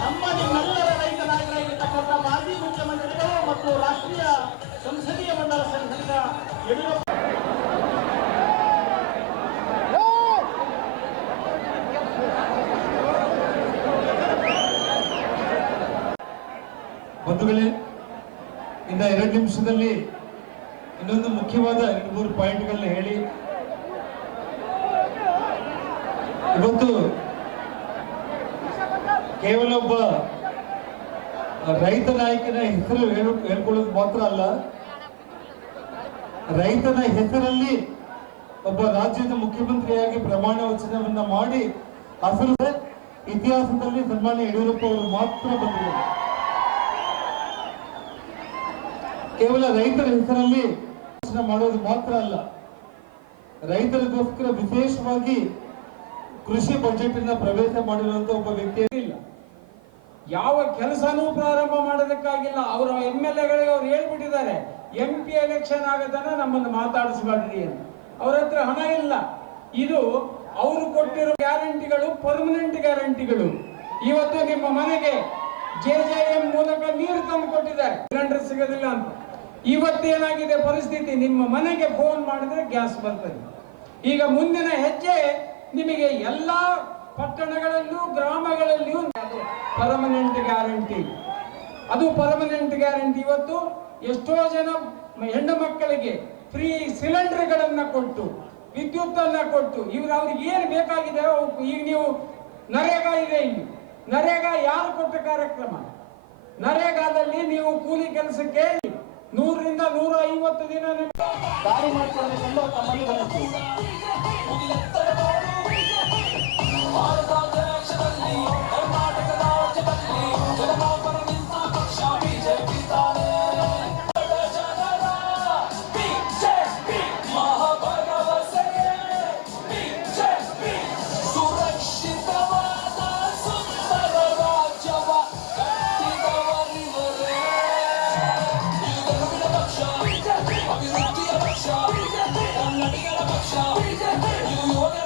ನಮ್ಮ ನಿಮ್ಮೆಲ್ಲರ ರೈತ ನಾಯಕರಾಗಿರ್ತಕ್ಕಂಥ ಮಾಜಿ ಮುಖ್ಯಮಂತ್ರಿಗಳು ಮತ್ತು ರಾಷ್ಟ್ರೀಯ ಸಂಸದೀಯ ಮಂಡಲ ಸಂಘದ ಯಡಿಯೂರಪ್ಪ ಬಂಧುಗಳೇ, ಇನ್ನ 2 ನಿಮಿಷದಲ್ಲಿ ಇನ್ನೊಂದು ಮುಖ್ಯವಾದ 2-3 ಪಾಯಿಂಟ್ಗಳನ್ನ ಹೇಳಿ ಇವತ್ತು ಕೇವಲ ಒಬ್ಬ ರೈತ ನಾಯಕನ ಹೆಸರು ಹೇಳ್ಕೊಳ್ಳೋದು ಮಾತ್ರ ಅಲ್ಲ, ರೈತನ ಹೆಸರಲ್ಲಿ ಒಬ್ಬ ರಾಜ್ಯದ ಮುಖ್ಯಮಂತ್ರಿಯಾಗಿ ಪ್ರಮಾಣ ವಚನವನ್ನ ಮಾಡಿ ಅಸಲು ಇತಿಹಾಸದಲ್ಲಿ ಸನ್ಮಾನ್ಯ ಯಡಿಯೂರಪ್ಪ ಅವರು ಮಾತ್ರ ಬಂದಿದ್ದಾರೆ. ಕೇವಲ ರೈತರ ಹೆಸರಲ್ಲಿ ಮಾಡೋದು ಮಾತ್ರ ಅಲ್ಲ, ರೈತರಿಗೋಸ್ಕರ ವಿಶೇಷವಾಗಿ ಕೃಷಿ ಬಜೆಟ್ ಅನ್ನ ಪ್ರವೇಶ ಮಾಡಿರುವಂತ ಒಬ್ಬ ವ್ಯಕ್ತಿ ಇಲ್ಲ. ಯಾವ ಕೆಲಸನೂ ಪ್ರಾರಂಭ ಮಾಡೋದಕ್ಕಾಗಿಲ್ಲ. ಅವರ MLA-ಗಳಿಗೆ ಅವ್ರು ಹೇಳ್ಬಿಟ್ಟಿದ್ದಾರೆ, MP ಎಲೆಕ್ಷನ್ ಆಗತನ ನಮ್ಮನ್ನು ಮಾತಾಡಿಸಬೇಡ್ರಿ ಅಂತ. ಅವ್ರ ಹತ್ರ ಹಣ ಇಲ್ಲ. ಇದು ಅವರು ಕೊಟ್ಟಿರೋ ಗ್ಯಾರಂಟಿಗಳು ಪರ್ಮನೆಂಟ್ ಗ್ಯಾರಂಟಿಗಳು. ಇವತ್ತು ನಿಮ್ಮ ಮನೆಗೆ JJM ಮೂಲಕ ನೀರು ತಂದು ಕೊಟ್ಟಿದ್ದಾರೆ, ಸಿಲಿಂಡರ್ ಸಿಗೋದಿಲ್ಲ ಅಂತ. ಇವತ್ತೇನಾಗಿದೆ ಪರಿಸ್ಥಿತಿ, ನಿಮ್ಮ ಮನೆಗೆ ಫೋನ್ ಮಾಡಿದ್ರೆ ಗ್ಯಾಸ್ ಬರ್ತದೆ. ಈಗ ಮುಂದಿನ ಹೆಜ್ಜೆ ನಿಮಗೆ ಎಲ್ಲಾ ಪಟ್ಟಣಗಳಲ್ಲೂ ಗ್ರಾಮಗಳಲ್ಲಿಯೂ ಪರ್ಮನೆಂಟ್ ಗ್ಯಾರಂಟಿ, ಅದು ಪರ್ಮನೆಂಟ್ ಗ್ಯಾರಂಟಿ. ಇವತ್ತು ಎಷ್ಟೋ ಜನ ಹೆಣ್ಣು ಮಕ್ಕಳಿಗೆ ಫ್ರೀ ಸಿಲಿಂಡರ್ಗಳನ್ನ ಕೊಟ್ಟು, ವಿದ್ಯುತ್ ಅನ್ನ ಕೊಟ್ಟು, ಅವ್ರಿಗೆ ಏನು ಬೇಕಾಗಿದೆ. ಈಗ ನೀವು ನರೇಗಾ ಇದೆ, ಇಲ್ಲಿ ನರೇಗಾ ಯಾರು ಕೊಟ್ಟ ಕಾರ್ಯಕ್ರಮ? ನರೇಗಾದಲ್ಲಿ ನೀವು ಕೂಲಿ ಕೆಲಸಕ್ಕೆ 100 ರಿಂದ 150 ದಿನ ದಾರಿ ಮಾಡಿಕೊಳ್ಳಬೇಕೆಂದು ತಮ್ಮಲ್ಲಿ ವಿನಂತಿ. You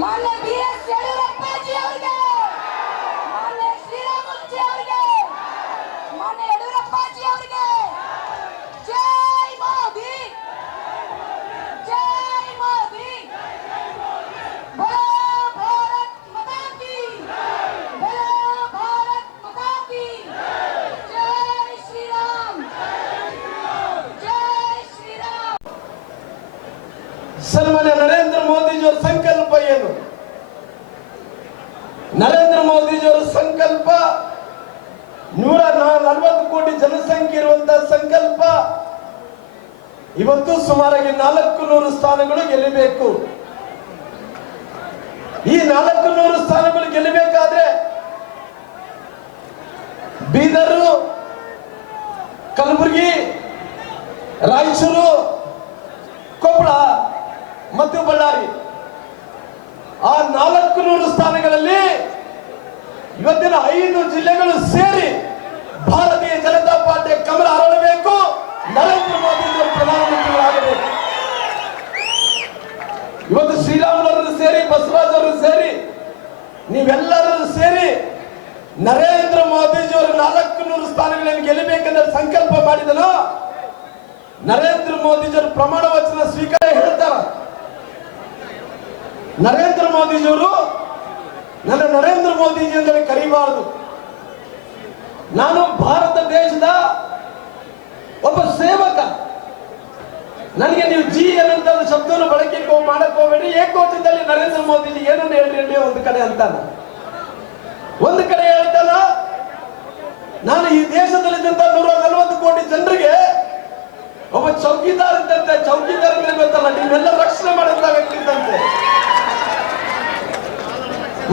ಮಾನ್ಯ ಬಿ.ಎಸ್. ಯಡಿಯೂರಪ್ಪಾಜಿ ಅವರಿಗೆ, ಮಾನ್ಯ ಶ್ರೀರಾಮುಲು ಅವರಿಗೆ, ಮಾನ್ಯ ಯಡಿಯೂರಪ್ಪಾಜಿ ಅವರಿಗೆ ಜೈ ಮೋದಿ, ಜೈ ಮೋದಿ, ಬೋಲೋ ಭಾರತ್ ಮಾತಾ ಕಿ, ಬೋಲೋ ಭಾರತ್ ಮಾತಾ ಕಿ, ಜೈ ಶ್ರೀರಾಮ್, ಜೈ ಶ್ರೀರಾಮ್. ಸನ್ಮಾನ್ಯ ನರೇಂದ್ರ ಮೋದಿಜಿಯವರ ಸಂಕಲ್ಪ ಏನು? ನರೇಂದ್ರ ಮೋದಿಜಿಯವರ ಸಂಕಲ್ಪ 140 ಕೋಟಿ ಜನಸಂಖ್ಯೆ ಇರುವಂತಹ ಸಂಕಲ್ಪ. ಇವತ್ತು ಸುಮಾರಾಗಿ 400 ಸ್ಥಾನಗಳು ಗೆಲ್ಲಬೇಕು. ಈ 400 ಸ್ಥಾನಗಳು ಗೆಲ್ಲಬೇಕಾದ್ರೆ ಬೀದರು, ಕಲಬುರಗಿ, ರಾಯಚೂರು, ಕೊಪ್ಪಳ ಮತ್ತು ಬಳ್ಳಾರಿ, ಆ 400 ಸ್ಥಾನಗಳಲ್ಲಿ ಇವತ್ತಿನ 5 ಜಿಲ್ಲೆಗಳು ಸೇರಿ ಭಾರತೀಯ ಜನತಾ ಪಾರ್ಟಿಯ ಕಮಲ ಅರಳಬೇಕು. ನರೇಂದ್ರ ಮೋದಿ ಪ್ರಧಾನಮಂತ್ರಿಗಳಾಗಬೇಕು. ಇವತ್ತು ಶ್ರೀರಾಮುಲು ಸೇರಿ, ಬಸವರಾಜ್ ಅವರು ಸೇರಿ, ನೀವೆಲ್ಲರೂ ಸೇರಿ ನರೇಂದ್ರ ಮೋದಿಜಿಯವರ 400 ಸ್ಥಾನಗಳನ್ನು ಗೆಲ್ಲಬೇಕೆಂದು ಸಂಕಲ್ಪ ಮಾಡಿದನೋ, ನರೇಂದ್ರ ಮೋದಿಜಿಯವರು ಪ್ರಮಾಣ ವಚನ ಸ್ವೀಕಾರ ಹೇಳ್ತಾರ. ನರೇಂದ್ರ ಮೋದಿಜಿಯವರು ನನ್ನ ನರೇಂದ್ರ ಮೋದಿಜಿ ಅಂದರೆ ಕರೀಬಾರದು. ನಾನು ಭಾರತ ದೇಶದ ಒಬ್ಬ ಸೇವಕ. ನನಗೆ ನೀವು ಜಿ ಅನ್ನಂತ ಶಬ್ದವನ್ನು ಬಳಕೆ ಮಾಡಕ್ ಹೋಗಬೇಡಿ. ಏಕವಚನದಲ್ಲಿ ನರೇಂದ್ರ ಮೋದಿಜಿ ಏನನ್ನು ಹೇಳ್ರಿ ಒಂದು ಕಡೆ ಅಂತಾನ, ಒಂದು ಕಡೆ ಹೇಳ್ತಾನ ನಾನು ಈ ದೇಶದಲ್ಲಿದ್ದಂತ 140 ಕೋಟಿ ಜನರಿಗೆ ಒಬ್ಬ ಚೌಕಿದಾರ್ ಇದ್ದಂತೆ. ಚೌಕಿದಾರ್ ಅಂದ್ರೆ ಗೊತ್ತಲ್ಲ, ನೀವೆಲ್ಲ ರಕ್ಷಣೆ ಮಾಡುವಂತ ವ್ಯಕ್ತಿ ಇದ್ದಂತೆ.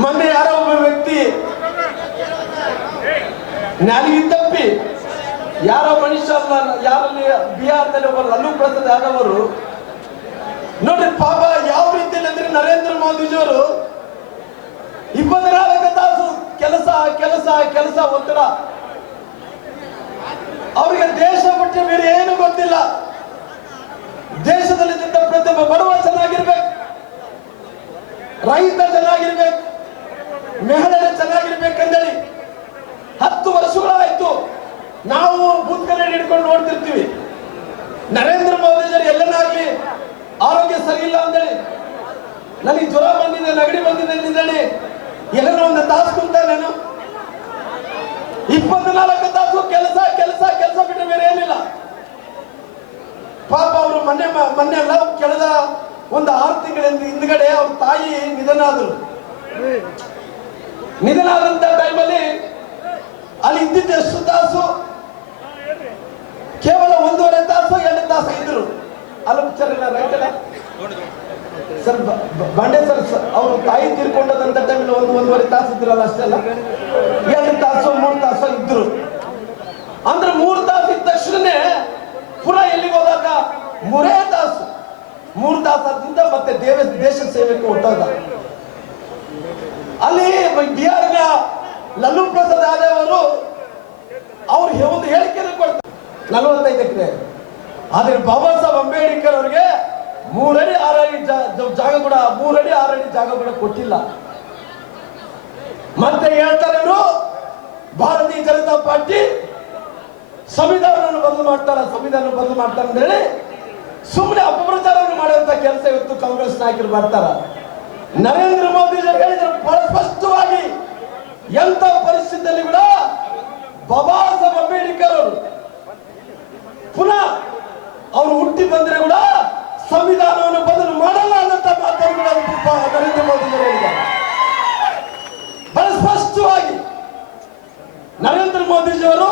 ಮೊನ್ನೆ ಯಾರೋ ಒಬ್ಬ ವ್ಯಕ್ತಿ ನಾಲಿಗೆ ತಪ್ಪಿ ಯಾರೋ ಮನುಷ್ಯ ಯಾರಲ್ಲಿ ಬಿಹಾರದಲ್ಲಿ ಒಬ್ಬ ಲಲ್ಲೂ ಪ್ರಸಾದ್ ಯಾದವ್ ಅವರು ನೋಡ್ರಿ ಪಾಪ ಯಾವ ರೀತಿಯಲ್ಲಿ ಅಂದ್ರೆ ನರೇಂದ್ರ ಮೋದಿಜಿಯವರು 24 ತಾಸು ಕೆಲಸ ಕೆಲಸ ಕೆಲಸ ಒತ್ತಡ. ಅವರಿಗೆ ದೇಶ ಬಿಟ್ಟರೆ ಬೇರೆ ಏನು ಗೊತ್ತಿಲ್ಲ. ದೇಶದಲ್ಲಿದ್ದಂತ ಪ್ರತಿಯೊಬ್ಬ ಬಡವ ಚೆನ್ನಾಗಿರ್ಬೇಕು, ರೈತ ಚೆನ್ನಾಗಿರ್ಬೇಕು, ಮಹಿಳೆಯರು ಚೆನ್ನಾಗಿರ್ಬೇಕಂದೇಳಿ 10 ವರ್ಷಗಳಾಯ್ತು ನಾವು ಬೂತ್ ಕನ್ನಡಿ ಹಿಡ್ಕೊಂಡು ನೋಡ್ತಿರ್ತೀವಿ. ನರೇಂದ್ರ ಮೋದಿಜರು ಎಲ್ಲನಾಗ್ಲಿ ಆರೋಗ್ಯ ಸರಿ ಇಲ್ಲ ಅಂತೇಳಿ, ನನಗೆ ಜ್ವರ ಬಂದಿದೆ, ನೆಗಡಿ ಬಂದಿದೆ ಅಂತೇಳಿ ಎಲ್ಲನೋ ಒಂದು ತಾಸು ಕುಂತಾನೇನು? 24 ತಾಸು ಕೆಲಸ ಕೆಲಸ ಕೆಲಸ ಬಿಟ್ಟರೆ ಬೇರೆ ಏನಿಲ್ಲ. ಪಾಪ ಅವರು ಮೊನ್ನೆ ಅಲ್ಲ ಕಳೆದ ಒಂದು 6 ತಿಂಗಳ ಹಿಂದ್ಗಡೆ ಅವ್ರ ತಾಯಿ ನಿಧನ ಆದ್ರು. ನಿಧನ ಆದಂತ ಟೈಮಲ್ಲಿ ಅಲ್ಲಿ ಇದ್ದಿದ್ದ ಎಷ್ಟು ತಾಸು? ಕೇವಲ 1.5 ತಾಸು 2 ತಾಸು ಇದ್ರು. ಅಲ್ಲ ರೈತಲ್ಲ ಸರ್, ಬಂಡೆ ಸರ್, ಅವರು ತಾಯಿ ತೀರ್ಕೊಂಡದಂತ ಟೈಮಲ್ಲಿ 1.5 ತಾಸು ಇದ್ರಲ್ಲ, ಅಷ್ಟೆಲ್ಲ 2 ತಾಸು 3 ತಾಸು ಇದ್ರು. ಅಂದ್ರೆ 3 ತಾಸು ಇದ್ದ ತಕ್ಷಣನೇ ಪುನಃ ಎಲ್ಲಿಗೆ ಹೋದಾಗ 3 ತಾಸು 3 ತಾಸಾದಿಂದ ಮತ್ತೆ ದೇಶ ಸೇವೆಗೆ ಹೊಟ್ಟೋದ. ಅಲ್ಲಿ ಬಿಹಾರಿನ ಲಲ್ಲೂ ಪ್ರಸಾದ್ ಯಾದವ್ ಅವರು ಒಂದು ಹೇಳಿಕೆಯನ್ನು ಕೊಡ್ತಾರೆ 45 ಎಕರೆ. ಆದ್ರೆ ಬಾಬಾ ಸಾಹೇಬ್ ಅಂಬೇಡ್ಕರ್ ಅವರಿಗೆ 3 ಅಡಿ 6 ಅಡಿ ಜಾಗ ಕೂಡ 3 ಅಡಿ 6 ಅಡಿ ಜಾಗ ಕೂಡ ಕೊಟ್ಟಿಲ್ಲ. ಮತ್ತೆ ಹೇಳ್ತಾರೆ ಇವರು ಭಾರತೀಯ ಜನತಾ ಪಾರ್ಟಿ ಸಂವಿಧಾನವನ್ನು ಬದಲು ಮಾಡ್ತಾರೆ ಅಂತ ಹೇಳಿ ಸುಮ್ಮನೆ ಅಪಪ್ರಚಾರವನ್ನು ಮಾಡುವಂತ ಕೆಲಸ ಇವತ್ತು ಕಾಂಗ್ರೆಸ್ ನಾಯಕರು ಮಾಡ್ತಾರ. ನರೇಂದ್ರ ಮೋದಿ ಹೇಳಿದ್ರು ಬಹಳ ಸ್ಪಷ್ಟವಾಗಿ, ಎಂತ ಪರಿಸ್ಥಿತಿಯಲ್ಲಿ ಕೂಡ ಬಾಬಾ ಸಾಹೇಬ್ ಅಂಬೇಡ್ಕರ್ ಅವರು ಪುನಃ ಅವರು ಹುಟ್ಟಿ ಬಂದ್ರೆ ಕೂಡ ಸಂವಿಧಾನವನ್ನು ಬದಲು ಮಾಡಲ್ಲ ಅನ್ನಂತ ಮಾತನ್ನು ಕೂಡ ನರೇಂದ್ರ ಮೋದಿ ಹೇಳಿದ್ದಾರೆ ಬಹಳ ಸ್ಪಷ್ಟವಾಗಿ. ನರೇಂದ್ರ ಮೋದಿಜಿಯವರು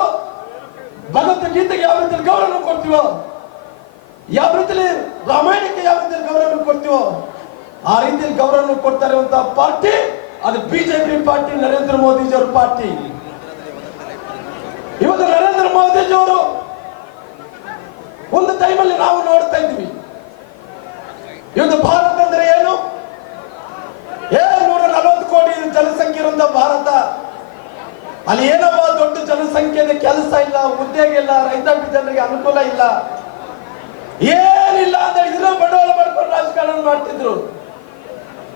ಭಗವದ್ಗೀತೆಗೆ ಯಾವ ರೀತಿಯಲ್ಲಿ ಗೌರವ ಕೊಡ್ತೀವೋ, ಯಾವ ರೀತಿಯಲ್ಲಿ ರಾಮಾಯಣಕ್ಕೆ ಯಾವ ರೀತಿಯಲ್ಲಿ ಗೌರವ ಕೊಡ್ತೀವೋ ಆ ರೀತಿಯಲ್ಲಿ ಗೌರವ ಕೊಡ್ತಾ ಇರುವಂತಹ ಪಾರ್ಟಿ ಅದು ಬಿಜೆಪಿ ಪಾರ್ಟಿ, ನರೇಂದ್ರ ಮೋದಿಜಿಯವರ ಪಾರ್ಟಿ. ಇವತ್ತು ನರೇಂದ್ರ ಮೋದಿಜಿಯವರು ಒಂದು ಟೈಮಲ್ಲಿ ನಾವು ನೋಡ್ತಾ ಇದ್ವಿ, ಇವತ್ತು ಭಾರತ ಅಂದ್ರೆ ಏನು? 140 ಕೋಟಿ ಜನಸಂಖ್ಯೆ ಇರುವಂತಹ ಭಾರತ, ಅಲ್ಲಿ ಏನಪ್ಪ ದೊಡ್ಡ ಜನಸಂಖ್ಯೆ ಇದೆ, ಕೆಲಸ ಇಲ್ಲ, ಉದ್ಯೋಗ ಇಲ್ಲ, ರೈತಾಪಿ ಜನರಿಗೆ ಅನುಕೂಲ ಇಲ್ಲ, ಏನಿಲ್ಲ ಅಂದ್ರೆ ಇದನ್ನ ಬಂಡವಾಳ ಮಾಡ್ಕೊಂಡು ರಾಜಕಾರಣ ಮಾಡ್ತಿದ್ರು.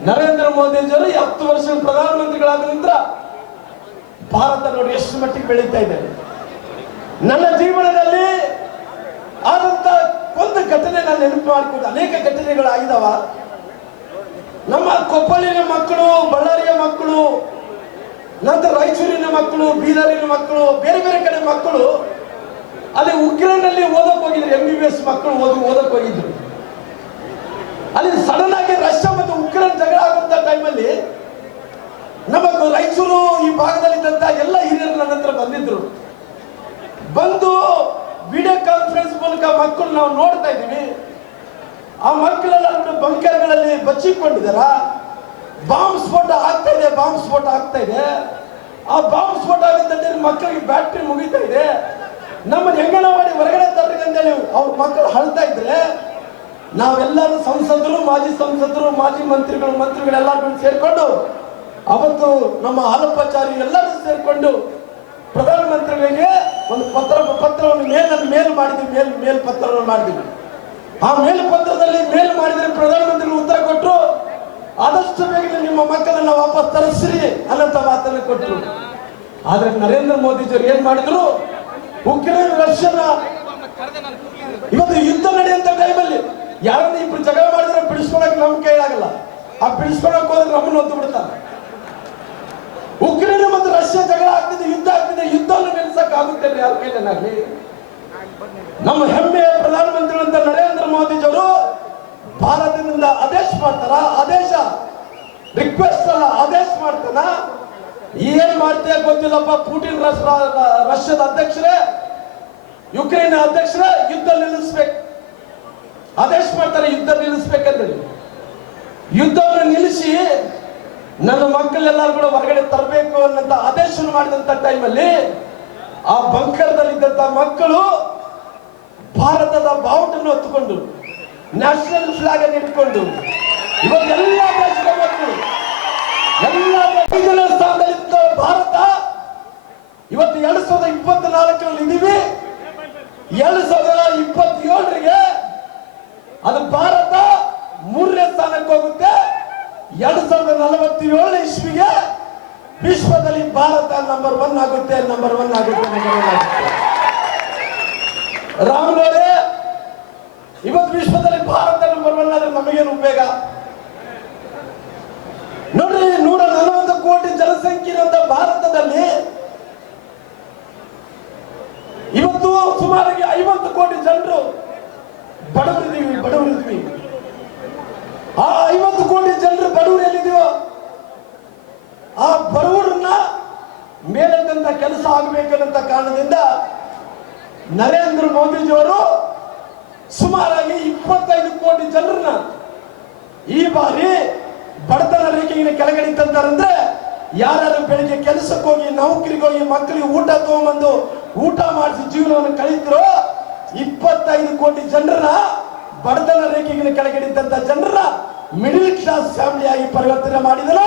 ನರೇಂದ್ರ ಮೋದಿಜಿಯವರು 10 ವರ್ಷ ಪ್ರಧಾನಮಂತ್ರಿಗಳಾದ ನಂತರ ಭಾರತ ನೋಡಿ ಎಷ್ಟು ಮಟ್ಟಿಗೆ ಬೆಳೀತಾ ಇದೆ. ನನ್ನ ಜೀವನದಲ್ಲಿ ಆದಂತ ಒಂದು ಘಟನೆ ನಾನು ನೆನಪು ಮಾಡಿಕೊಂಡು ಅನೇಕ ಘಟನೆಗಳು ಆಗಿದಾವ. ನಮ್ಮ ಕೊಪ್ಪಳಿನ ಮಕ್ಕಳು, ಬಳ್ಳಾರಿಯ ಮಕ್ಕಳು, ನಂತರ ರಾಯಚೂರಿನ ಮಕ್ಕಳು, ಬೀದರಿನ ಮಕ್ಕಳು, ಬೇರೆ ಬೇರೆ ಕಡೆ ಮಕ್ಕಳು ಅಲ್ಲಿ ಉಕ್ರೇನ್ ನಲ್ಲಿ ಓದಕ್ ಹೋಗಿದ್ರು. MBBS ಮಕ್ಕಳು ಓದಕ್ ಹೋಗಿದ್ರು. ಅಲ್ಲಿ ಸಡನ್ ಆಗಿ ರಷ್ಯಾ ಮತ್ತು ಉಕ್ರೇನ್ ಜಗಳ ಆಗುವಂತ ಟೈಮಲ್ಲಿ ನಮ್ಮ ರಾಯಚೂರು ಈ ಭಾಗದಲ್ಲಿದ್ದಂತ ಎಲ್ಲ ಹಿರಿಯರು ನನ್ನ ಹತ್ರ ಬಂದಿದ್ರು. ಬಂದು ವಿಡಿಯೋ ಕಾನ್ಫರೆನ್ಸ್ ಮೂಲಕ ಮಕ್ಕಳು ನಾವು ನೋಡ್ತಾ ಇದ್ದೀವಿ. ಆ ಮಕ್ಕಳೆಲ್ಲ ಬಂಕರ್ಗಳಲ್ಲಿ ಬಚ್ಚಿಕೊಂಡಿದ್ದಾರ. ಬಾಂಬ್ ಸ್ಫೋಟ ಆಗ್ತಾ ಇದೆ, ಬಾಂಬ್ ಸ್ಫೋಟ ಆಗ್ತಾ ಇದೆ. ಆ ಬಾಂಬ್ ಸ್ಫೋಟ ಆಗುತ್ತಂದ್ರೆ ಮಕ್ಕಳಿಗೆ ಬ್ಯಾಟ್ರಿ ಮುಗಿತಾ ಇದೆ. ನಮ್ಮನ್ನು ಹೆಂಗಣ ಮಾಡಿ ಹೊರಗಡೆ ತರ್ರಿ ಅಂತೇಳಿ ಅವ್ರ ಮಕ್ಕಳು ಅಳ್ತಾ ಇದ್ರೆ ನಾವೆಲ್ಲರೂ ಸಂಸದರು, ಮಾಜಿ ಸಂಸದರು, ಮಾಜಿ ಮಂತ್ರಿಗಳೆಲ್ಲರೂ ಸೇರ್ಕೊಂಡು ಅವತ್ತು ನಮ್ಮ ಹಾಲಪ್ಪಾಚಾರಿ ಎಲ್ಲರೂ ಸೇರ್ಕೊಂಡು ಪ್ರಧಾನಮಂತ್ರಿಗಳಿಗೆ ಒಂದು ಪತ್ರವನ್ನು ಮೇಲ್ ಮಾಡಿದ್ವಿ. ಮೇಲ್ ಪತ್ರವನ್ನು ಮಾಡಿದ್ವಿ. ಆ ಮೇಲ್ ಪತ್ರದಲ್ಲಿ ಮೇಲ್ ಮಾಡಿದ್ರೆ ಪ್ರಧಾನಮಂತ್ರಿಗಳು ಉತ್ತರ ಕೊಟ್ಟರು, ಆದಷ್ಟು ಬೇಗ ನಿಮ್ಮ ಮಕ್ಕಳನ್ನ ವಾಪಸ್ ತರಿಸ್ರಿ ಅನ್ನಂತ ಮಾತನ್ನು ಕೊಟ್ಟರು. ಆದ್ರೆ ನರೇಂದ್ರ ಮೋದಿಜಿಯವರು ಏನ್ ಮಾಡಿದ್ರು, ಉಕ್ರೇನ್ ರಷ್ಯಾನ ಇವತ್ತು ಯುದ್ಧ ನಡೆಯುವಂತ ಟೈಮಲ್ಲಿ ಯಾರನ್ನ ಇಬ್ರು ಜಗಳ ಮಾಡಿದ್ರೆ ಬಿಡಿಸ್ಕೊಳಕ್ ನಮ್ ಕೈಲಾಗಲ್ಲ. ಆ ಬಿಡಿಸ್ಕೊಳಕ್ ಹೋದ್ರೆ ನಮ್ಮನ್ನು ಹೊತ್ತು ಬಿಡ್ತಾರೆ. ಉಕ್ರೇನ್ ಮತ್ತು ರಷ್ಯಾ ಜಗಳ ಆಗ್ತಿದೆ, ಯುದ್ಧ ಆಗ್ತಿದೆ. ಯುದ್ಧವನ್ನು ನಿಲ್ಸಕ್ ಆಗುತ್ತೆ ಯಾರ ಕೈಲನ್ನಾಗ್ಲಿ. ನಮ್ಮ ಹೆಮ್ಮೆಯ ಪ್ರಧಾನಮಂತ್ರಿಗಳಂತ ನರೇಂದ್ರ ಮೋದಿಜಿಯವರು ಭಾರತದಿಂದ ಆದೇಶ ಮಾಡ್ತಾರ. ಆದೇಶ ರಿಕ್ವೆಸ್ಟ್ ಅಲ್ಲ, ಆದೇಶ ಮಾಡ್ತಾನ. ಏನ್ ಮಾಡ್ತೀಯ ಗೊತ್ತಿಲ್ಲಪ್ಪ. ಪುಟಿನ್ ರಷ್ಯಾದ ಅಧ್ಯಕ್ಷರೇ, ಯುಕ್ರೇನ್ ಅಧ್ಯಕ್ಷರೇ ಯುದ್ಧ ನಿಲ್ಲಿಸ್ಬೇಕು ಆದೇಶ ಮಾಡ್ತಾರೆ. ಯುದ್ಧ ನಿಲ್ಲಿಸ್ಬೇಕಂದ್ರೆ ಯುದ್ಧವನ್ನು ನಿಲ್ಲಿಸಿ ನನ್ನ ಮಕ್ಕಳೆಲ್ಲರೂ ಕೂಡ ಹೊರಗಡೆ ತರಬೇಕು ಅನ್ನಂತ ಆದೇಶ ಮಾಡಿದಂತ ಟೈಮಲ್ಲಿ ಆ ಬಂಕರ್ದಲ್ಲಿದ್ದಂತ ಮಕ್ಕಳು ಭಾರತದ ಬಾವುಟನ್ನು ಹೊತ್ತುಕೊಂಡು, ನ್ಯಾಷನಲ್ ಫ್ಲಾಗ್ ಅನ್ನು ಇಟ್ಕೊಂಡು ಇವತ್ತು ಎಲ್ಲ ದೇಶದ ಮಕ್ಕಳು ಎಲ್ಲ 5ನೇ ಸ್ಥಾನದಲ್ಲಿದ್ದ ಭಾರತ ಇವತ್ತು 2024ರಲ್ಲಿ ಇದೀವಿ. 2027ರಿಗೆ ಅದು ಭಾರತ 3ನೇ ಸ್ಥಾನಕ್ಕೆ ಹೋಗುತ್ತೆ. 2047 ಇಸ್ವಿಗೆ ವಿಶ್ವದಲ್ಲಿ ಭಾರತ ನಂಬರ್ 1 ಆಗುತ್ತೆ. ರಾಮನವರೇ, ಇವತ್ತು ವಿಶ್ವದಲ್ಲಿ ಭಾರತ ನಂಬರ್ 1 ಆದ್ರೆ ನಮಗೇನು ಉಪಯೋಗ ನೋಡ್ರಿ. 140 ಕೋಟಿ ಜನಸಂಖ್ಯೆ ಇರುವಂತ ಭಾರತದಲ್ಲಿ ಇವತ್ತು ಸುಮಾರಿಗೆ 50 ಕೋಟಿ ಜನರು ಬಡವರಿದ್ದೀವಿ. ಆ 50 ಕೋಟಿ ಜನರು ಬಡವರು ಎಲ್ಲಿದೀವೋ ಆ ಬಡವರನ್ನ ಮೇಲೆತ್ತಂತ ಕೆಲಸ ಆಗಬೇಕನ್ನಂತ ಕಾರಣದಿಂದ ನರೇಂದ್ರ ಮೋದಿಜಿಯವರು ಸುಮಾರಾಗಿ 25 ಕೋಟಿ ಜನರನ್ನ ಈ ಬಾರಿ ಬಡತನ ರೇಖೆಗೆ ಕೆಳಗಡೆ ತಂತಾರಂದ್ರೆ ಯಾರು ಬೆಳಿಗ್ಗೆ ಕೆಲಸಕ್ಕೆ ಹೋಗಿ, ನೌಕರಿಗೆ ಹೋಗಿ, ಮಕ್ಕಳಿಗೆ ಊಟ ತಗೊಂಡ್ಬಂದು ಊಟ ಮಾಡಿಸಿ ಜೀವನವನ್ನು ಕಳೀತಿರೋ 25 ಕೋಟಿ ಜನರನ್ನ ಬಡತನ ರೇಖೆಗೆ ಕೆಳಗಡಿದ್ದಂತ ಜನರ ಮಿಡಿಲ್ ಕ್ಲಾಸ್ ಫ್ಯಾಮಿಲಿ ಆಗಿ ಪರಿವರ್ತನೆ ಮಾಡಿದರ.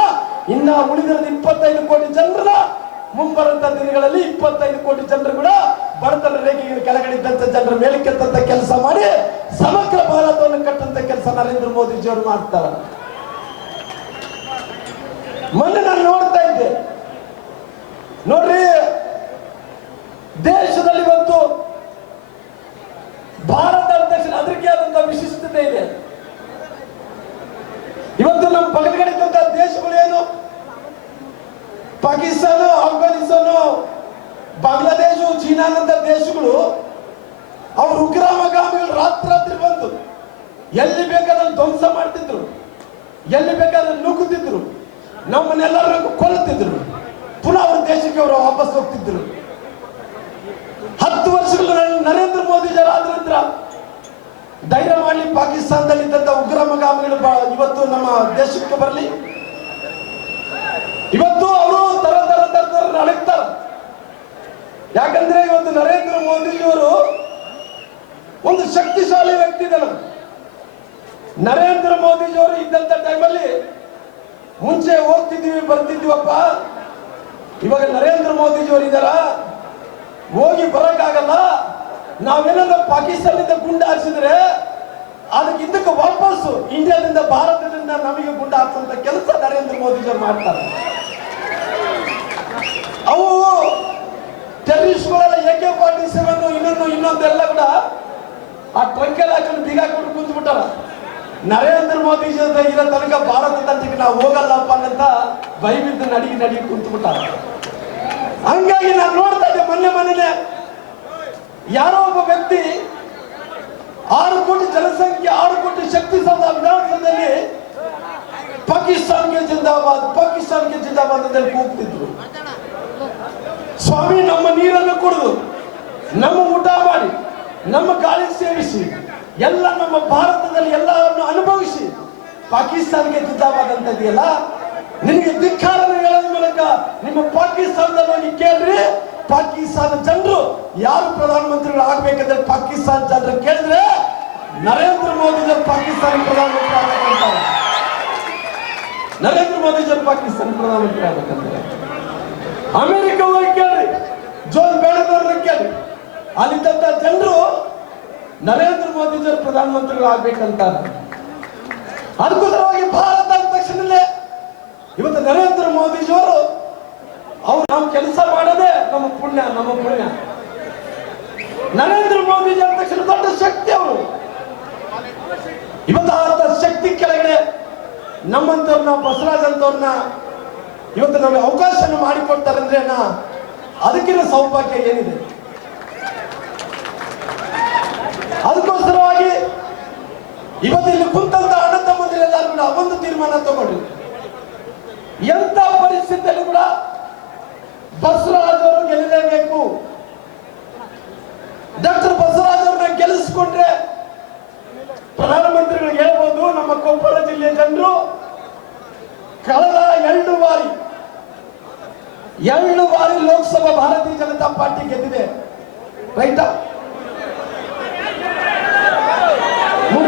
ಇನ್ನ ಉಳಿದಿರೋದು 25 ಕೋಟಿ ಜನರ ಮುಂಬರುವಂತ ದಿನಗಳಲ್ಲಿ 25 ಕೋಟಿ ಜನರು ಕೂಡ ಬಡತನ ರೇಖೆಗೆ ಕೆಳಗಡಿದ್ದಂತ ಜನರ ಮೇಲಕ್ಕೆತ್ತಂತ ಕೆಲಸ ಮಾಡಿ ಸಮಗ್ರ ಭಾರತವನ್ನು ಕಟ್ಟಂತ ಕೆಲಸ ನರೇಂದ್ರ ಮೋದಿಜಿಯವರು ಮಾಡ್ತಾರೆ. ಮೊನ್ನೆ ನಾನು ನೋಡ್ತಾ ಇದ್ದೆ ನೋಡ್ರಿ, ದೇಶದಲ್ಲಿ ಇವತ್ತು ಭಾರತ ಅಧ್ಯಕ್ಷ ಅದಕ್ಕೆ ಆದಂತ ವಿಶಿಷ್ಟತೆ ಇದೆ. ಇವತ್ತು ನಮ್ಮ ಪಕ್ಕದಗಡೆ ದೇಶಗಳು ಏನು, ಪಾಕಿಸ್ತಾನ, ಆಫ್ಘಾನಿಸ್ತಾನ, ಬಾಂಗ್ಲಾದೇಶ, ಚೀನಾನಂತ ದೇಶಗಳು ಅವರು ಉಗ್ರಗಾಮಿಗಳು ರಾತ್ರಿ ಬಂದು ಎಲ್ಲಿ ಬೇಕಾದ್ರೆ ಧ್ವಂಸ ಮಾಡ್ತಿದ್ರು, ಎಲ್ಲಿ ಬೇಕಾದ್ರೆ ನುಗ್ಗುತ್ತಿದ್ರು, ನಮ್ಮನ್ನೆಲ್ಲರೂ ಕೊಲ್ಲುತ್ತಿದ್ರು. ಪುನಃ ಅವ್ರ ದೇಶಕ್ಕೆ ಅವರು ವಾಪಸ್ ಹೋಗ್ತಿದ್ರು. 10 ವರ್ಷಗಳು ನರೇಂದ್ರ ಮೋದಿಜಿಯವರ ಆದ ನಂತರ ಧೈರ್ಯ ಮಾಡಲಿ, ಪಾಕಿಸ್ತಾನದಲ್ಲಿ ಇದ್ದಂತ ಉಗ್ರಗಾಮಿಗಳು ಇವತ್ತು ನಮ್ಮ ದೇಶಕ್ಕೆ ಬರಲಿ. ಇವತ್ತು ಅವರು ತರ ನಡಕ್ತಾರೆ. ಯಾಕಂದ್ರೆ ಇವತ್ತು ನರೇಂದ್ರ ಮೋದಿಜಿಯವರು ಒಂದು ಶಕ್ತಿಶಾಲಿ ವ್ಯಕ್ತಿ ಇದ್ದಾನೆ. ನರೇಂದ್ರ ಮೋದಿಜಿಯವರು ಇದ್ದಂತ ಟೈಮಲ್ಲಿ ಮುಂಚೆ ಹೋಗ್ತಿದ್ವಿ ಬರ್ತಿದ್ವಪ್ಪ. ಇವಾಗ ನರೇಂದ್ರ ಮೋದಿಜಿಯವರು ಇದ್ದಾರ, ಹೋಗಿ ಬರಕ್ಕಾಗಲ್ಲ. ನಾವೇನಾದ್ರೂ ಪಾಕಿಸ್ತಾನದಿಂದ ಗುಂಡು ಹಾರಿಸಿದ್ರೆ ಅದಕ್ಕೆ ಇದಕ್ಕೆ ವಾಪಸ್ಸು ಇಂಡಿಯಾದಿಂದ ಭಾರತದಿಂದ ನಮಗೆ ಗುಂಡು ಹಾಕುವಂತ ಕೆಲಸ ನರೇಂದ್ರ ಮೋದಿಜಿಯವರು ಮಾಡ್ತಾರೆ. ಅವು ಟೆರರಿಸ್ಟ್ಗಳೆಲ್ಲ AK-47 ಇನ್ನೊಂದೆಲ್ಲ ಕೂಡ ಆ ಟ್ರಂಕೆಲ್ ಹಾಕೊಂಡು ಬೀಗ ಹಾಕೊಂಡು ಕುಂತು ಬಿಟ್ಟಾರ. ನರೇಂದ್ರ ಮೋದಿಜಿ ಇರೋ ತನಕ ಭಾರತ ತಂಡಕ್ಕೆ ನಾವು ಹೋಗಲ್ಲಪ್ಪ ಅಂತ ಭಯವಿದ್ದು ನಡಿ ಕುಂತು ಬಿಟ್ಟಾರ. ಹಂಗಾಗಿ ನಾನು ನೋಡ್ತಾ ಇದ್ದೆ ಮೊನ್ನೆ ಯಾರೋ ಒಬ್ಬ ವ್ಯಕ್ತಿ 6 ಕೋಟಿ ಜನಸಂಖ್ಯೆ 6 ಕೋಟಿ ಶಕ್ತಿ ವಿಧಾನಸೌಧದಲ್ಲಿ ಪಾಕಿಸ್ತಾನ್ಗೆ ಜಿಂದಾಬಾದ್ ಅಂತ ಕೂಗ್ತಿದ್ರು. ಸ್ವಾಮಿ, ನಮ್ಮ ನೀರನ್ನು ಕುಡಿದು ನಮ್ಮ ಊಟ ಮಾಡಿ ನಮ್ಮ ಗಾಳಿ ಸೇವಿಸಿ ಎಲ್ಲ ನಮ್ಮ ಭಾರತದಲ್ಲಿ ಎಲ್ಲವನ್ನು ಅನುಭವಿಸಿ ಪಾಕಿಸ್ತಾನ್ಗೆ ಜಿಂದಾಬಾದ್ ಅಂತ ಇದೆಯಲ್ಲ, ನಿನಗೆ ಧಿಕ್ಕಾರನ ಹೇಳೋದ ಮೂಲಕ ನಿಮ್ಮ ಪಾಕಿಸ್ತಾನದಲ್ಲಿ ಹೋಗಿ ಕೇಳ್ರಿ. ಪಾಕಿಸ್ತಾನ ಜನರು ಯಾರು ಪ್ರಧಾನಮಂತ್ರಿಗಳು ಆಗ್ಬೇಕಂದ್ರೆ ಪಾಕಿಸ್ತಾನ ಜನರು ಕೇಳಿದ್ರೆ ನರೇಂದ್ರ ಮೋದಿಜಿ ಪಾಕಿಸ್ತಾನ ಪ್ರಧಾನಮಂತ್ರಿ ಆಗ್ಬೇಕಂತಾರೆ. ನರೇಂದ್ರ ಮೋದಿಜಿ ಪಾಕಿಸ್ತಾನ ಪ್ರಧಾನಮಂತ್ರಿ ಆಗ್ಬೇಕಂತಾರೆ. ಅಮೆರಿಕ ಹೋಗಿ ಕೇಳ್ರಿ, ಜೋನ್ ಬೇಡದವ್ರನ್ನ ಕೇಳ್ರಿ, ಅಲ್ಲಿದ್ದಂತ ಜನರು ನರೇಂದ್ರ ಮೋದಿಜಿ ಪ್ರಧಾನಮಂತ್ರಿಗಳು ಆಗ್ಬೇಕಂತಾರೆ. ಅದ್ಭುತವಾಗಿ ಭಾರತ ಅಂದ ತಕ್ಷಣದಲ್ಲೇ ಇವತ್ತು ನರೇಂದ್ರ ಮೋದಿಜಿಯವರು ಅವ್ರು ನಾವು ಕೆಲಸ ಮಾಡೋದೇ ನಮ್ಮ ಪುಣ್ಯ. ನರೇಂದ್ರ ಮೋದಿಜಿ ಅಂದ ತಕ್ಷಣ ದೊಡ್ಡ ಶಕ್ತಿ ಅವರು. ಇವತ್ತು ಆ ಶಕ್ತಿ ಕೆಳಗಡೆ ನಮ್ಮಂತವ್ರನ್ನ ಬಸವರಾಜ್ ಅಂತವ್ರನ್ನ ಇವತ್ತು ನಮಗೆ ಅವಕಾಶವನ್ನು ಮಾಡಿಕೊಡ್ತಾರೆ ಅಂದ್ರೆ ಅದಕ್ಕಿಂತ ಸೌಭಾಗ್ಯ ಏನಿದೆ? ಅದಕ್ಕೋಸ್ಕರವಾಗಿ ಇವತ್ತು ಇಲ್ಲಿ ಕುಂತಂತ ಅಣ್ಣ ತಮ್ಮಂದಿರೆಲ್ಲರೂ ಕೂಡ ಒಂದು ತೀರ್ಮಾನ ತಗೊಂಡು ಎಂತ ಪರಿಸ್ಥಿತಿಯಲ್ಲಿ ಕೂಡ ಬಸವರಾಜ್ ಅವರು ಗೆಲ್ಲಲೇಬೇಕು. ಡಾಕ್ಟರ್ ಬಸವರಾಜ್ ಅವ್ರನ್ನ ಗೆಲ್ಲಿಸ್ಕೊಂಡ್ರೆ ಪ್ರಧಾನಮಂತ್ರಿಗಳಿಗೆ ಹೇಳ್ಬೋದು, ನಮ್ಮ ಕೊಪ್ಪಳ ಜಿಲ್ಲೆಯ ಜನರು ಕಳೆದ 2 ಬಾರಿ ಲೋಕಸಭಾ ಭಾರತೀಯ ಜನತಾ ಪಾರ್ಟಿ ಗೆದ್ದಿದೆ. ರೈಟಾ? 3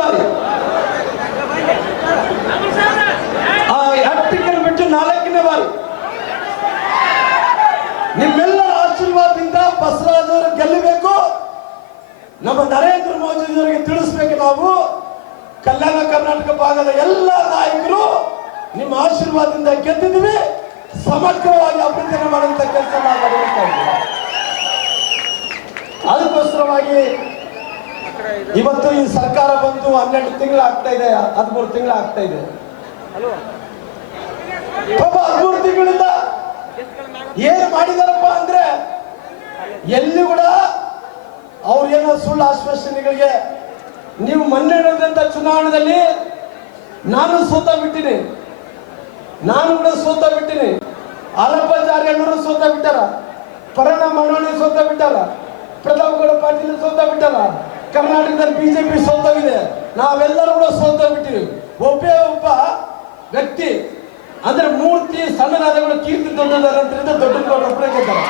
ಬಾರಿ ಟಿಕೆಟ್ ಬಿಟ್ಟು 4ನೇ ಬಾರಿ ನಿಮ್ಮೆಲ್ಲರ ಆಶೀರ್ವಾದದಿಂದ ಬಸವರಾಜ್ ಅವರು ಗೆಲ್ಲಬೇಕು. ನಮ್ಮ ನರೇಂದ್ರ ಮೋದಿಜಿಯವರಿಗೆ ತಿಳಿಸ್ಬೇಕು. ನಾವು ಕಲ್ಯಾಣ ಕರ್ನಾಟಕ ಭಾಗದ ಎಲ್ಲ ನಾಯಕರು ನಿಮ್ಮ ಆಶೀರ್ವಾದದಿಂದ ಗೆದ್ದಿದ್ದೀವಿ. ಸಮಗ್ರವಾಗಿ ಅಭಿವೃದ್ಧಿ ಮಾಡುವಂತ ಕೆಲಸ ನಾವು ಮಾಡ್ತಾ ಇದ್ದೀವಿ. ಅದಕ್ಕೋಸ್ಕರವಾಗಿ ಇವತ್ತು ಈ ಸರ್ಕಾರ ಬಂದು 12 ತಿಂಗಳು ಆಗ್ತಾ ಇದೆ, 13 ತಿಂಗಳು ಆಗ್ತಾ ಇದೆ. 13 ತಿಂಗಳಿಂದ ಏನು ಮಾಡಿದಾರಪ್ಪ ಅಂದ್ರೆ ಎಲ್ಲಿ ಕೂಡ ಅವ್ರೇನೋ ಸುಳ್ಳು ಆಶ್ವಾಸನೆಗಳಿಗೆ ನೀವು ಮೊನ್ನೆ ನಡೆದಂತ ಚುನಾವಣೆಯಲ್ಲಿ ನಾನು ಸೋತ ಬಿಟ್ಟಿನಿ. ಆಲಪ್ಪಾಚಾರ್ಯ ಅಣ್ಣರು ಸೋತ ಬಿಟ್ಟಾರ, ಪರಣ ಮನೋಳಿ ಸೋತ ಬಿಟ್ಟಾರ, ಪ್ರತಾಪ್ ಗೌಡ ಪಾಟೀಲ್ ಸೋತ ಬಿಟ್ಟಾರ, ಕರ್ನಾಟಕದಲ್ಲಿ ಬಿಜೆಪಿ ಸೋತೋಗಿದೆ. ನಾವೆಲ್ಲರೂ ಕೂಡ ಸೋತೋಗ್ಬಿಟ್ಟಿವಿ. ಒಬ್ಬ ವ್ಯಕ್ತಿ ಅಂದ್ರೆ ಮೂರ್ತಿ ಸಣ್ಣದಾದಗಳು ಕೀರ್ತಿ ದೊಡ್ಡದಾರಂತ ದೊಡ್ಡ ಒಬ್ಬರೇ ಗೆದ್ದಾರೆ.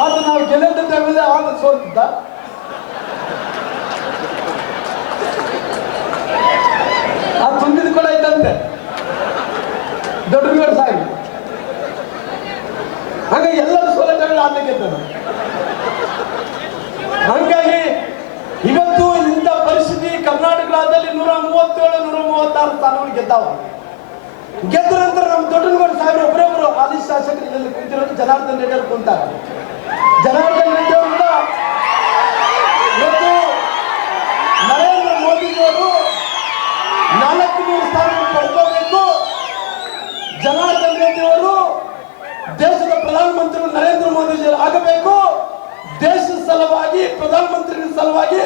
ಆದ್ರೆ ನಾವು ಗೆಲ್ಲದ ಟೈಮಲ್ಲಿ ಆಗ ಸೋತಿದ್ದ. ಅದು ತುಂಬಿದ ಕೂಡ ಇದ್ದಂತೆ ದೊಡ್ಡ ಸಾಗಿ. ಹಾಗಾಗಿ ಎಲ್ಲರೂ ಸೋಲ ಟೈಮಲ್ಲಿ ಆತ ಗೆದ್ದ. ಹಂಗಾಗಿ ಇವತ್ತು ಇಂಥ ಪರಿಸ್ಥಿತಿ ಕರ್ನಾಟಕ ರಾಜ್ಯದಲ್ಲಿ 137, 136 ಸ್ಥಾನಗಳು ಗೆದ್ದಾವ. ಗೆದ್ದ ನಂತರ ನಮ್ಮ ದೊಡ್ಡನಗೌಡ ಸಾಹೇಬ್ರು ಒಬ್ಬರೊಬ್ಬರು ಹಾಲಿ ಶಾಸಕರು ಇಲ್ಲಿ ಕುಂತಿರೋದು ಜನಾರ್ದನ್ ರೆಡ್ಡಿ ಅವರು ಕುಂತಾರ. ಜನಾರ್ದನ್ ರೆಡ್ಡಿ ಅವರು ಕೂಡ ಇವತ್ತು ನರೇಂದ್ರ ಮೋದಿಜಿಯವರು 400 ಸ್ಥಾನ ಪಡ್ಕೋಬೇಕು. ಜನಾರ್ದನ್ ರೆಡ್ಡಿ ಅವರು ದೇಶದ ಪ್ರಧಾನಮಂತ್ರಿ ನರೇಂದ್ರ ಮೋದಿಜಿಯವರು ಆಗಬೇಕು. ದೇಶದ ಸಲುವಾಗಿ ಪ್ರಧಾನಮಂತ್ರಿಗಳ ಸಲುವಾಗಿ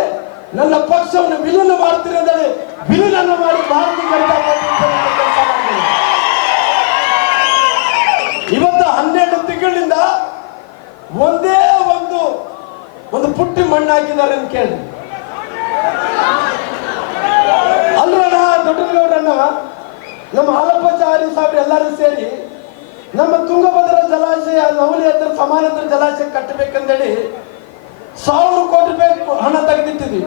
ನನ್ನ ಪಕ್ಷವನ್ನು ವಿಲೀನ ಮಾಡ್ತೀನಿ ಅಂದರೆ ವಿಲೀನ ಮಾಡಿ ಭಾರತೀಯ ಜನತಾ ಪಾರ್ಟಿ ಕೆಲಸ ಮಾಡ್ತೀನಿ. ಇವತ್ತು 12 ತಿಂಗಳಿಂದ ಒಂದೇ ಒಂದು ಪುಟ್ಟಿ ಮಣ್ಣು ಹಾಕಿದ್ದಾರೆ ಅಂತ ಕೇಳಿ ಅಲ್ರಣ್ಣ, ದೊಡ್ಡಗೌಡಣ್ಣ, ನಮ್ಮ ಹಾಲಪ್ಪಾಚಾರ್ಯ ಸಾಹೇಬ್ರು ಎಲ್ಲರೂ ಸೇರಿ ನಮ್ಮ ತುಂಗಭದ್ರಾ ಜಲಾಶಯ ನವಲಿ ಹತ್ರ ಸಮಾನಾಂತರ ಜಲಾಶಯ ಕಟ್ಟಬೇಕಂದೇಳಿ 1000 ಕೋಟಿ ರೂಪಾಯಿ ಹಣ ತೆಗೆದಿಟ್ಟಿದ್ವಿ.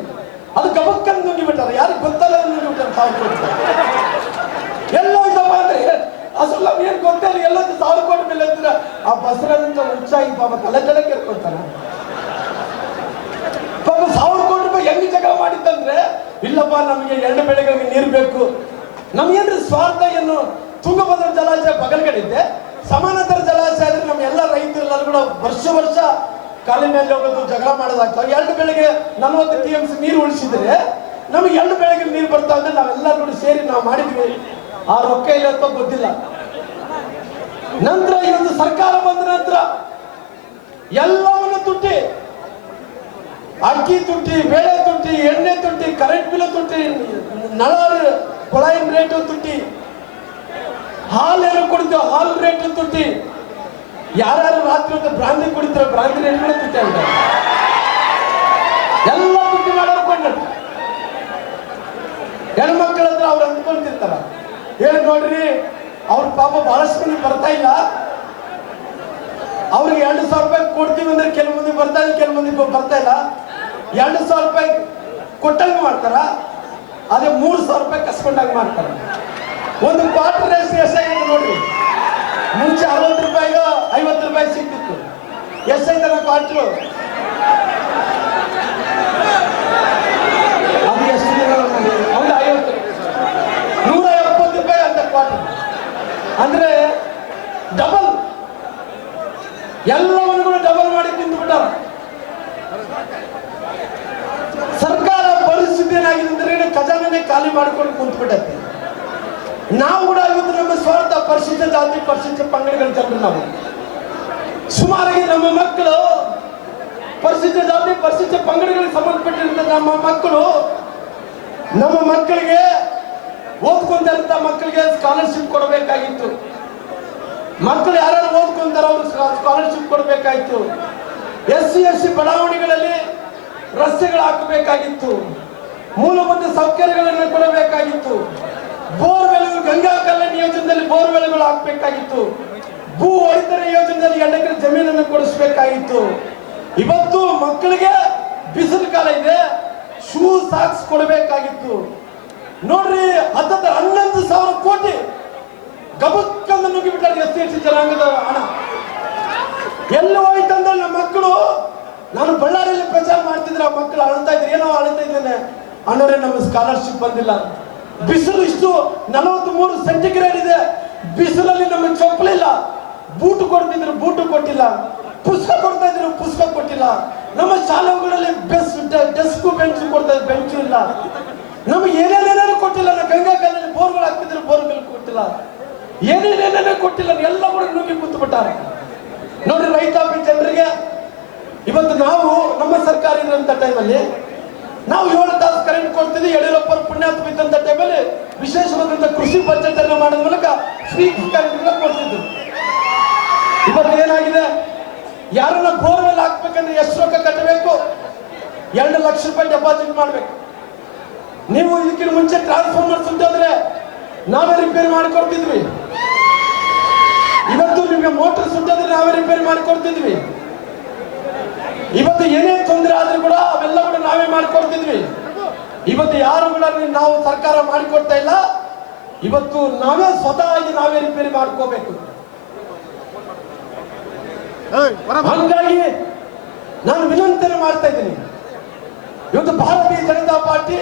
ಅದು ಗಬಕ್ಕಂದು ನುಂಗಿ ಬಿಟ್ಟಾರೆ. ಯಾರಿಗೆ ಗೊತ್ತಲ್ಲ ನುಂಗಿ ಬಿಟ್ಟಾರೆ 1000 ಕೋಟಿ. ಎಲ್ಲೋ ಇದ್ದಪ್ಪ ಅಂದ್ರೆ ಅಸಲು ನಮ್ಗೆ ಏನ್ ಗೊತ್ತಿಲ್ಲ, ಎಲ್ಲೊಂದು 1000 ಕೋಟಿ ಮೇಲೆ ಅಂತಿದ್ರೆ ಆ ಬಸರಂತ ಉಚ್ಚಾಗಿ ಪಾಪ ತಲೆ ಕೇಳ್ಕೊಳ್ತಾನ. ಪಾಪ 1000 ಕೋಟಿ ರೂಪಾಯಿ ಹೆಂಗ್ ಜಗಳ ಮಾಡಿದ್ದಂದ್ರೆ, ಇಲ್ಲಪ್ಪ ನಮಗೆ 2 ಬೆಳೆಗಳಿಗೆ ನೀರು ಬೇಕು, ನಮ್ಗೇನ್ರಿ ಸ್ವಾರ್ಥ ಏನು? ತುಂಗಭದ್ರಾ ಜಲಾಶಯ ಬಗಲ್ಗಡೆ ಸಮಾನಾಂತರ ಜಲಾಶಯ ಆದ್ರೆ ನಮ್ಮ ಎಲ್ಲ ರೈತರೆಲ್ಲರೂ ಕೂಡ ವರ್ಷ ಕಾಲಿ ಮೇಲೆ ಹೋಗೋದು, ಜಗಳ ಮಾಡೋದಾಗ್ತವೆ. 2 ಬೆಳೆಗೆ 40 TMC ನೀರು ಉಳಿಸಿದ್ರೆ ನಮಗೆ 2 ಬೆಳೆಗೆ ನೀರು ಬರ್ತಾ ಅಂದ್ರೆ ನಾವೆಲ್ಲರೂ ಕೂಡ ಸೇರಿ ನಾವು ಮಾಡಿದ್ವಿ. ಆ ರೊಕ್ಕ ಇಲ್ಲ ಅಂತ ಗೊತ್ತಿಲ್ಲ. ನಂತರ ಇವತ್ತು ಸರ್ಕಾರ ಬಂದ ನಂತರ ಎಲ್ಲವನ್ನು ತುಟ್ಟಿ, ಅಕ್ಕಿ ತುಟ್ಟಿ, ಬೇಳೆ ತುಟ್ಟಿ, ಎಣ್ಣೆ ತುಟ್ಟಿ, ಕರೆಂಟ್ ಬಿಲ್ ತುಟ್ಟಿ, ನಳ ಕೊಳಾಯಿನ ರೇಟು ತುಟ್ಟಿ, ಹಾಲೇನು ಕುಡಿತು ಹಾಲು ರೇಟು ತುಟ್ಟಿ, ಯಾರ್ಯಾರು ರಾತ್ರಿ ಹೊತ್ತು ಬ್ರಾಂದಿ ಕುಡಿತಾರೆ ಬ್ರಾಂದಿ ರೇಟ್ ಕೂಡ ತುಟ್ಟಿ ಅಂತ ಎಲ್ಲ ತುಟ್ಟಿ ಮಾಡೋರ್ಕೊಂಡು ಹೆಣ್ಮಕ್ಳ ಹತ್ರ ಅವ್ರು ಅಂದ್ಕೊಂತಿರ್ತಾರ. ಹೇಳಿ ನೋಡ್ರಿ, ಅವ್ರ ಪಾಪ ಬಹಳಷ್ಟು ಮಂದಿ ಬರ್ತಾ ಇಲ್ಲ, ಅವ್ರಿಗೆ 2,000 ರೂಪಾಯಿ ಕೊಡ್ತೀವಿ ಅಂದ್ರೆ ಕೆಲವು ಮಂದಿ ಬರ್ತಾ ಇಲ್ಲ, ಕೆಲವು ಮಂದಿ ಬರ್ತಾ ಇಲ್ಲ. 2,000 ರೂಪಾಯಿ ಕೊಟ್ಟಂಗೆ ಮಾಡ್ತಾರ, ಅದೇ 3,000 ರೂಪಾಯಿ ಕಸ್ಕೊಂಡಂಗೆ ಮಾಡ್ತಾರ. ಒಂದು ಕ್ವಾರ್ಟರ್ ಎಷ್ಟಾಗಿದೆ ನೋಡ್ರಿ, ಮುಂಚೆ 60 ರೂಪಾಯಿಗೆ 50 ರೂಪಾಯಿ ಸಿಕ್ತಿತ್ತು. ಎಷ್ಟೈತಲ್ಲ ಕ್ವಾರ್ಟರ್? ಅದು ಎಷ್ಟು ಒಂದು 170 ರೂಪಾಯಿ ಅಂತ ಕ್ವಾರ್ಟರ್. ಅಂದ್ರೆ ಡಬಲ್, ಎಲ್ಲವನ್ನು ಕೂಡ ಡಬಲ್ ಮಾಡಿ ತಿಂದು ಬಿಟ್ಟಾರ. ಸರ್ಕಾರ ಪರಿಸ್ಥಿತಿ ಏನಾಗಿದೆ ಅಂದ್ರೆ ಖಜಾನೆ ಖಾಲಿ ಮಾಡಿಕೊಂಡು ಕುಂತು ಬಿಟ್ಟೈತೆ. ನಾವು ಕೂಡ ಇವತ್ತು ನಮ್ಮ ಸ್ವಾರ್ಥ ಪರಿಶಿಷ್ಟ ಜಾತಿ ಪರಿಶಿಷ್ಟ ಪಂಗಡಗಳ ಜನರು ನಾವು ಸುಮಾರಾಗಿ ನಮ್ಮ ಮಕ್ಕಳು ಪರಿಶಿಷ್ಟ ಜಾತಿ ಪರಿಶಿಷ್ಟ ಪಂಗಡಗಳಿಗೆ ಸಂಬಂಧಪಟ್ಟಿರುವಂತ ನಮ್ಮ ಮಕ್ಕಳಿಗೆ ಓದ್ಕೊಂತ ಮಕ್ಕಳಿಗೆ ಸ್ಕಾಲರ್ಶಿಪ್ ಕೊಡಬೇಕಾಗಿತ್ತು. ಮಕ್ಕಳು ಯಾರು ಓದ್ಕೊಂತಾರ ಅವ್ರು ಸ್ಕಾಲರ್ಶಿಪ್ ಕೊಡಬೇಕಾಗಿತ್ತು. SC ಬಡಾವಣೆಗಳಲ್ಲಿ ರಸ್ತೆಗಳು ಹಾಕಬೇಕಾಗಿತ್ತು, ಮೂಲಭೂತ ಸೌಕರ್ಯಗಳನ್ನು ಕೊಡಬೇಕಾಗಿತ್ತು, ಬೋರ್ವೆಲ್ ಗಂಗಾ ಕಲ್ಯಾಣ ಯೋಜನೆಯಲ್ಲಿ ಬೋರ್ವೆಲ್ಗಳು ಹಾಕಬೇಕಾಗಿತ್ತು, ಭೂ ಒಡೆತನ ಯೋಜನೆಯಲ್ಲಿ 2 ಎಕರೆ ಜಮೀನನ್ನು ಕೊಡಿಸಬೇಕಾಗಿತ್ತು. ಇವತ್ತು ಮಕ್ಕಳಿಗೆ ಬಿಸಿಲು ಕಾಲ ಇದೆ, ಶೂ ಸಾಕ್ಸ್ ಕೊಡಬೇಕಾಗಿತ್ತು. ನೋಡ್ರಿ, 11,000 ಕೋಟಿ ಗಬಕ್ಕಂದು ನುಗ್ಗಿಬಿಟ್ಟಾರೆ SC ಜನಾಂಗದ ಹಣ. ಎಲ್ಲಿ ಹೋಯ್ತಂದ್ರೆ ನಮ್ಮ ಮಕ್ಕಳು, ನಾನು ಬಳ್ಳಾರಿಯಲ್ಲಿ ಪ್ರಚಾರ ಮಾಡ್ತಿದ್ರೆ ಆ ಮಕ್ಕಳು ಅಳ್ತಾ ಇದ್ರು, ಏನೋ ಅಳ್ತಾ ಇದ್ದೇನೆ ಅನ್ನೋರೆ ನಮ್ಮ ಸ್ಕಾಲರ್ಶಿಪ್ ಬಂದಿಲ್ಲ. ಬಿಸಿಲು ಇಷ್ಟು 43 ಸೆಂಟಿಗ್ರೇಡ್ ಇದೆ, ಬಿಸಿಲಲ್ಲಿ ನಮಗೆ ಚಪ್ಪಲಿಲ್ಲ. ಬೂಟು ಕೊಡ್ತಿದ್ರು, ಬೂಟು ಕೊಟ್ಟಿಲ್ಲ. ಪುಸ್ತಕ ಕೊಡ್ತಾ ಇದ್ರು, ಪುಸ್ತಕ ಕೊಟ್ಟಿಲ್ಲ. ನಮ್ಮ ಶಾಲೆಗಳಲ್ಲಿ ಡೆಸ್ಕ್ ಬೆಂಚ್ ಕೊಡ್ತಾ ಇದ್ರು, ಬೆಂಚು ಇಲ್ಲ. ನಮಗೆ ಏನೇನೇನೇನು ಕೊಟ್ಟಿಲ್ಲ. ನಾವು ಗಂಗಾ ಕಾಲದಲ್ಲಿ ಬೋರ್ಗಳು ಹಾಕ್ತಿದ್ರು, ಬೋರ್ಗಳು ಕೊಟ್ಟಿಲ್ಲ. ಏನೇನೇನೇನೋ ಕೊಟ್ಟಿಲ್ಲ, ಎಲ್ಲ ಕೂಡ ನುಗ್ಗಿ ಕೂತು ಬಿಟ್ಟಾರೆ. ನೋಡ್ರಿ, ರೈತಾಪಿ ಜನರಿಗೆ ಇವತ್ತು ನಾವು ನಮ್ಮ ಸರ್ಕಾರ ಇರುವಂತ ಟೈಮಲ್ಲಿ ನಾವು 7 ತಾಸು ಕರೆಂಟ್ ಕೊಡ್ತಿದ್ವಿ. ಯಡಿಯೂರಪ್ಪ ಪುಣ್ಯಾತ್ಮ ಇದ್ದಂತ ಟೈಮಲ್ಲಿ ವಿಶೇಷವಾದಂತ ಕೃಷಿ ಬಜೆಟ್ ಅನ್ನು ಮಾಡೋದ ಮೂಲಕ ಫ್ರೀ ಕರೆಂಟ್ ಕೊಡ್ತಿದ್ರು. ಇವತ್ತು ಏನಾಗಿದೆ, ಯಾರನ್ನ ಬೋರ್ವೆಲ್ ಹಾಕ್ಬೇಕಂದ್ರೆ ಎಷ್ಟು ರೊಕ್ಕ ಕಟ್ಟಬೇಕು? 2 ಲಕ್ಷ ರೂಪಾಯಿ ಡೆಪಾಸಿಟ್ ಮಾಡ್ಬೇಕು. ನೀವು ಇದಕ್ಕಿಂತ ಮುಂಚೆ ಟ್ರಾನ್ಸ್ಫಾರ್ಮರ್ ಸುತ್ತಂದ್ರೆ ನಾವೇ ರಿಪೇರಿ ಮಾಡಿಕೊಡ್ತಿದ್ವಿ. ಇವತ್ತು ನಿಮ್ಗೆ ಮೋಟರ್ ಸುತ್ತಂದ್ರೆ ನಾವೇ ರಿಪೇರಿ ಮಾಡಿಕೊಡ್ತಿದ್ವಿ. ಇವತ್ತು ಏನೇ ತೊಂದರೆ ಆದ್ರೂ ಕೂಡ ಅವೆಲ್ಲ ಕೂಡ ನಾವೇ ಮಾಡಿಕೊಡ್ತಿದ್ವಿ. ಇವತ್ತು ಯಾರು ಕೂಡ ನಾವು ಸರ್ಕಾರ ಮಾಡಿಕೊಡ್ತಾ ಇಲ್ಲ. ಇವತ್ತು ನಾವೇ ಸ್ವತಃ ನಾವೇ ರಿಪೇರಿ ಮಾಡ್ಕೋಬೇಕು. ಹಾಗಾಗಿ ನಾನು ವಿನಂತಿ ಮಾಡ್ತಾ ಇದ್ದೀನಿ. ಇವತ್ತು ಭಾರತೀಯ ಜನತಾ ಪಾರ್ಟಿ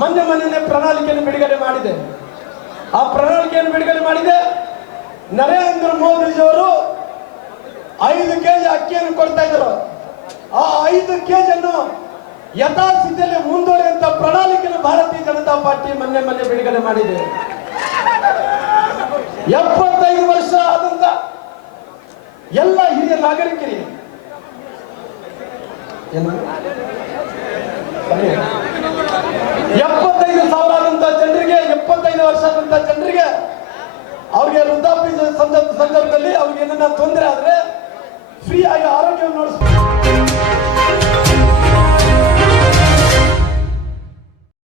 ಮೊನ್ನೆ ಪ್ರಣಾಳಿಕೆಯನ್ನು ಬಿಡುಗಡೆ ಮಾಡಿದೆ. ಆ ಪ್ರಣಾಳಿಕೆಯನ್ನು ಬಿಡುಗಡೆ ಮಾಡಿದೆ. ನರೇಂದ್ರ ಮೋದಿಜಿಯವರು 5 kg ಅಕ್ಕಿಯನ್ನು ಕೊಡ್ತಾ ಇದ್ರು. ಆ 5 kg ಅನ್ನು ಯಥಾಸ್ಥಿತಿಯಲ್ಲಿ ಮುಂದುವರಿಯುವಂತ ಪ್ರಣಾಳಿಕೆಯನ್ನು ಭಾರತೀಯ ಜನತಾ ಪಾರ್ಟಿ ಮೊನ್ನೆ ಬಿಡುಗಡೆ ಮಾಡಿದೆ. 75 ವರ್ಷ ಆದಂತ ಎಲ್ಲ ಹಿರಿಯ ನಾಗರಿಕರಿಗೆ 75,000 ಆದಂತ ಜನರಿಗೆ, 75 ವರ್ಷ ಆದಂತ ಜನರಿಗೆ ಅವ್ರಿಗೆ ವೃದ್ಧಾಪ್ಯ ಸಂದರ್ಭದಲ್ಲಿ ಅವ್ರಿಗೆ ಏನನ್ನ ತೊಂದರೆ ಆದ್ರೆ